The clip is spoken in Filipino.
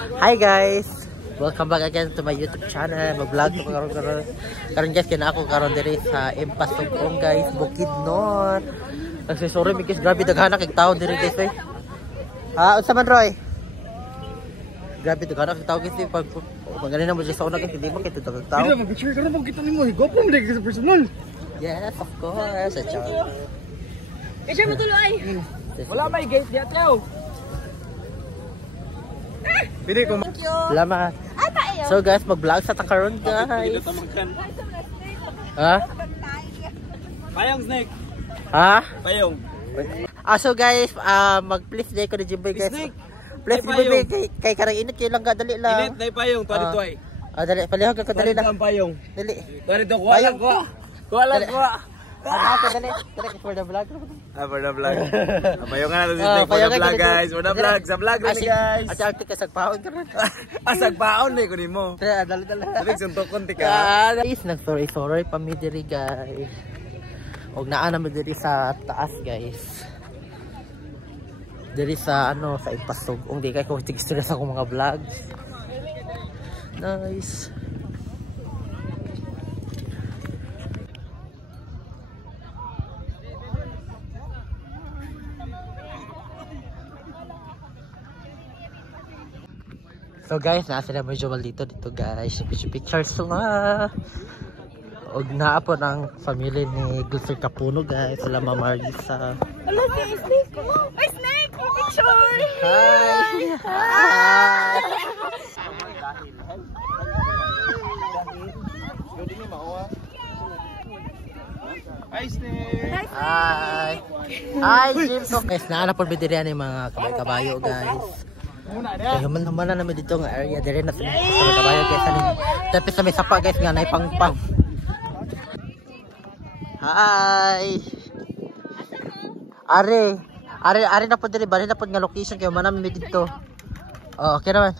Hi guys! Welcome back again to my YouTube channel. Mag-vlog ko karon guys, kina ako karon diri sa Impas Tugong guys, Bukidnon. Sorry guys, grabe daghana kay tao diri guys eh. Unsa man Roy? Grabe daghana kay tao guys pag magaling na mo sa una guys, hindi mo kay tao. Hindi mo picture karon mo kita nimo, gopo mo sa personal. Yes, of course. Kasi mo tuloy. Wala may gate diya tao. Pili ko. Thank you. Salamat. So guys, mag-vlog sa takaron guys. Ha? Payong snake. Ha? Payong. So guys, mag-please day ko ni Jimboy guys. Please Jimboy kay karang init kayo lang dali lang. Init na payong, tuwa dito ay. Dali, palihog ka dali lang. Payong. Dali. Tuwa dito, kuha lang, kuha. Kuha lang, kuha. Dali for the vlog. For the vlog. Payong nga natin si for the vlog guys. For the vlog, sa vlog rin guys. At yung kasagpaon ka rin. Asagpaon na kunin mo. Dali. Dali, suntokon tika. Guys, nag-sorry pa mi diri guys. Huwag naan naman diri sa taas guys. Diri sa ano, sa Impas Tugong. Di kayo kung tig-stress ako mga vlogs. Nice. So guys, nasa na medyo dito guys. Pictures sila. Og naa po ng family ni Gilser Capuno guys. Sila Mama Marisa. Hello, Snake. Ay, Snake! Picture! Hi! Hi! Hi, Snake! Hi! Hi, Jim! So guys, naanap po bidirian yung mga kabay-kabayo guys. Kaya naman na namin dito ng area. Dire na sa kabay-kabayo guys. Tapos na may sapa guys nga na ipang-pang. Hi! Ari na po diri, bali na po nga location kayo manami dito. Oh, okay naman.